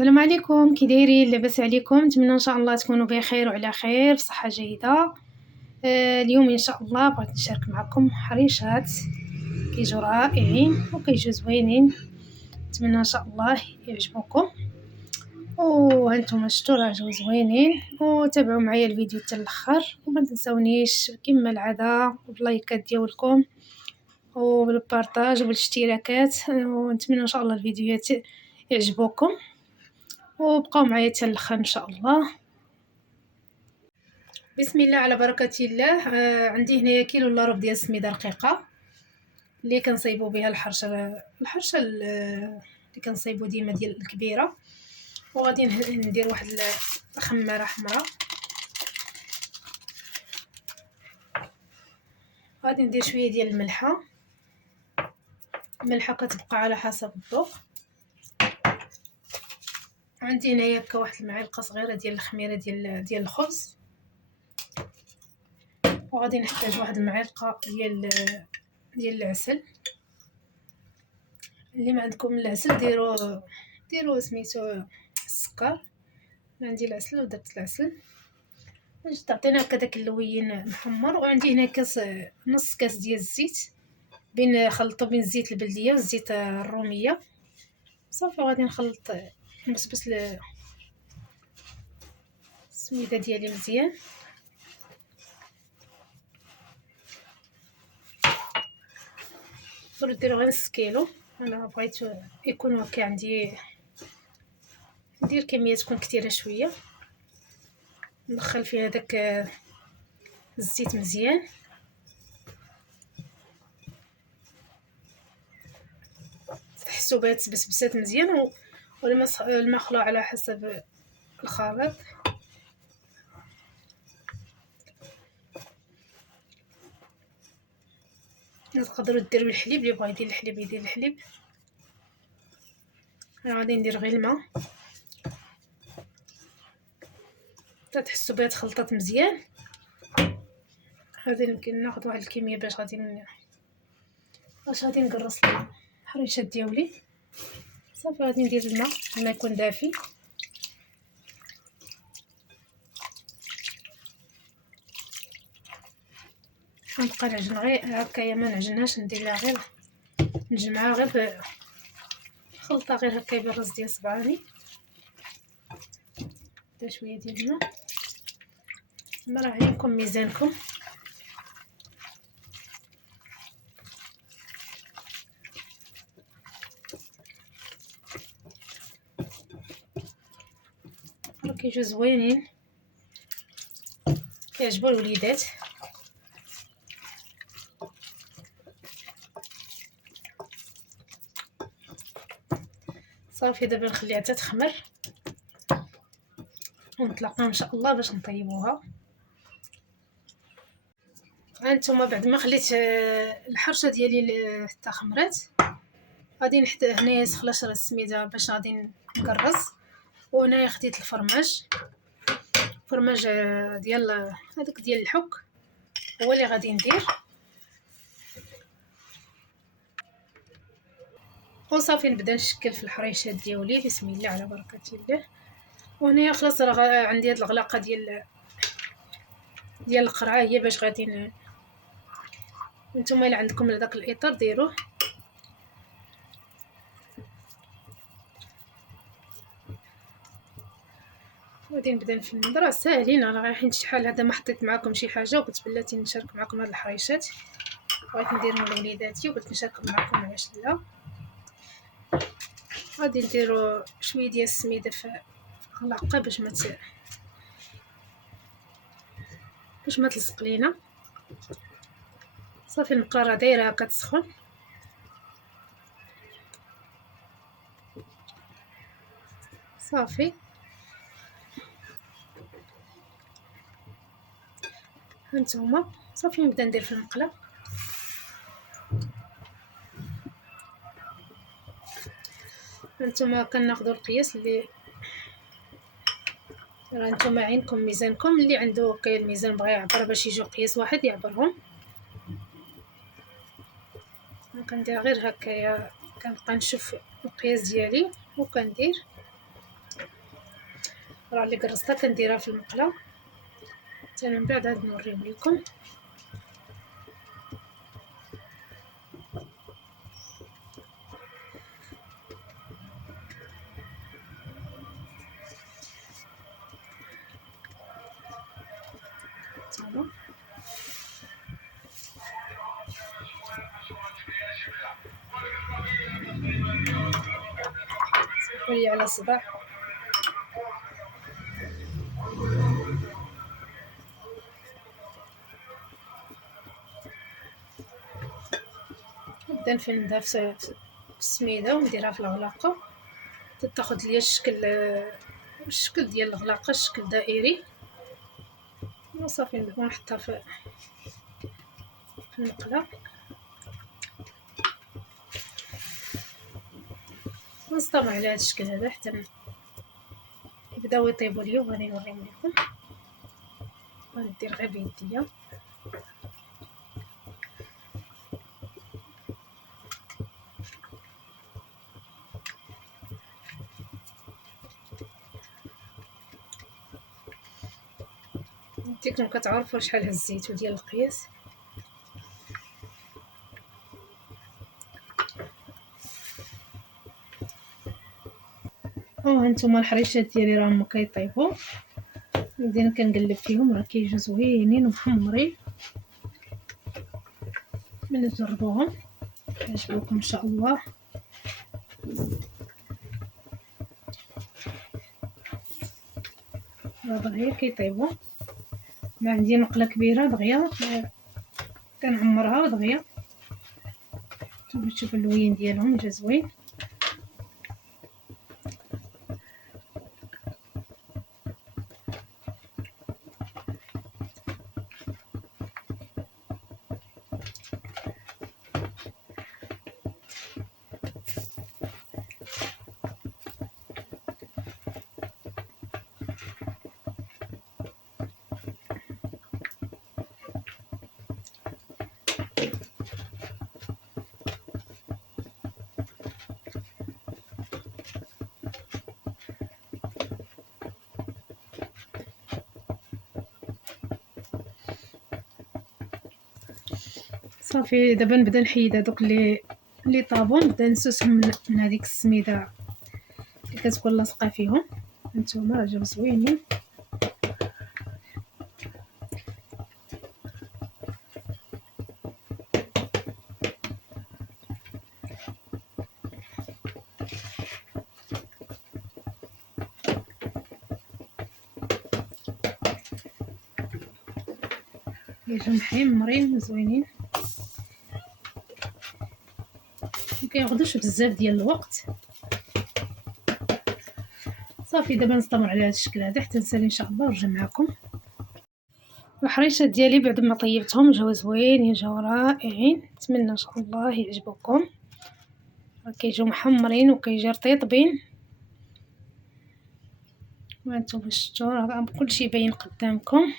السلام عليكم، كي دايرين؟ لاباس عليكم؟ نتمنى ان شاء الله تكونوا بخير وعلى خير بصحه جيده. اليوم ان شاء الله بغيت نشارك معكم حريشات كيجوا رائعين وكيجوا زوينين. نتمنى ان شاء الله يعجبوكم وهانتوما شفتوا راه جاو زوينين. وتابعوا معايا الفيديو حتى الاخر وما تنساونيش كما العاده باللايكات ديالكم وبالبارطاج وبالاشتراكات. ونتمنى ان شاء الله الفيديوهات يعجبوكم وبقاو معايا حتى الاخر ان شاء الله. بسم الله على بركه الله. عندي هنايا كيلو الا ربع ديال السميده رقيقه اللي كنصايبوا بها الحرشه اللي كنصايبوا ديما ديال الكبيره. وغادي ندير واحد الخماره حمراء، غادي ندير شويه ديال الملحه كتبقى على حسب الذوق. عندي هنايا هكا واحد المعلقه صغيره ديال الخميره ديال الخبز، وغادي نحتاج واحد المعلقه ديال العسل. اللي ما عندكم العسل ديروا سميتو السكر. عندي العسل ودرت العسل باش تعطينا هكا داك اللوين محمر. وعندي هنا نص كاس ديال الزيت، خلطوا بين الزيت البلديه والزيت الروميه صافي. غادي نخلط نبسبس السميده ديالي مزيان. تقدروا ديروا غير نص كيلو، انا بغيت يكون هكا عندي ندير كميه تكون كثيره شويه. ندخل فيها داك الزيت مزيان، تحسوا بها تبسبسات مزيان. والمخلوع على حسب الخليط. تقدروا ديروا الحليب، اللي بغا يدير الحليب يدير الحليب. انا غادي ندير غير الماء حتى تحسوا بها تخلطات مزيان. غادي يمكن ناخذ واحد الكميه باش غادي نقرص الحريشات ديالي صافي. غادي ندير الماء يكون دافي. غنبقى نعجن غير هكايا، ما نعجنهاش، ندير لها غير نجمعها غير خلطه غير هكايا بالرز ديال صبعاني. حتى شويه ديال الماء. مراعيكم ميزانكم. كيجيو زوينين كيعجبوا الوليدات. صافي دابا نخليها حتى تخمر ونتلاقاو ان شاء الله باش نطيبوها. هانتوما بعد ما خليت الحرشه ديالي حتى خمرات، غادي نحتاج هنايا سخله شرا السميده باش غادي نكرز. وهنايا خديت الفرماج ديال هذاك ديال الحك هو اللي غادي ندير. وصافي نبدا نشكل في الحريشات ديالي. بسم الله على بركه الله. وهنايا خلاص راه عندي هاد الغلاقه ديال القرعه، هي باش غادي نتوما الا عندكم داك الاطار ديروه. غادي نبدا نفند. راه ساهلين، انا رايحين شحال هذا ما حطيت معكم شي حاجه وقلت بلاتي نشارك معكم هاد الحريشات. بغيت نديرهم لوليداتي وقلت نشارك معكم علاش لا. غادي نديروا شويه ديال السميده في الغلاقه باش ما تلصق لينا. صافي المقله راه دايره كتسخن. صافي هانتوما صافي نبدا ندير في المقله. هانتوما كناخذوا القياس اللي راه نتوما عينكم ميزانكم. اللي عنده كاين الميزان بغى يعبر باش يجيو قياس واحد يعبرهم. كندير غير هكايا، كنبقى نشوف القياس ديالي وكندير. راه اللي قرصتها كنديرها في المقله حتى من بعد عاد نوريهم لكم. سمحولي على الصداع. نبدا نفندها في السميده ونديرها في الغلاقه حتى تاخذ ليا الشكل ديال الغلاقه، الشكل دائري، وصافي ونحطها في المقله ونصطمع على هذا الشكل هذا حتى يبداو يطيبوا ليا. وغادي نوريهم لكم. غندير غير بيديا انتم كتعرفوا شحال هزيتو ديال القياس. هانتوما الحريشات ديالي راهم كيطيبوا، بدينا كنقلب فيهم راه كيجيو زوينين ومحمرين. من تجربوهم يعجبوكم ان شاء الله. دغيا كيطيبوا. ما عندي مقله كبيره دغيا كنعمرها دغيا. تشوفوا اللوين ديالهم جا زوين. صافي دابا نبدا نحيد هذوك اللي طابوا، نبدا نسوسهم من هذيك السميده اللي كتكون لاصقه فيهم. هانتوما راه جاو زوينين. كيجيو محمرين زوينين، مكياخدوش بزاف ديال الوقت. صافي دابا نستمر على هذا الشكل هذا حتى نسالي ان شاء الله ونرجع معكم. الحريشات ديالي بعد ما طيبتهم جاو زوينين، جاو رائعين. نتمنى ان شاء الله يعجبوكم. كيجيو محمرين وكيجيو رطيطبين. وانتم شفتوا راه كلشي باين قدامكم.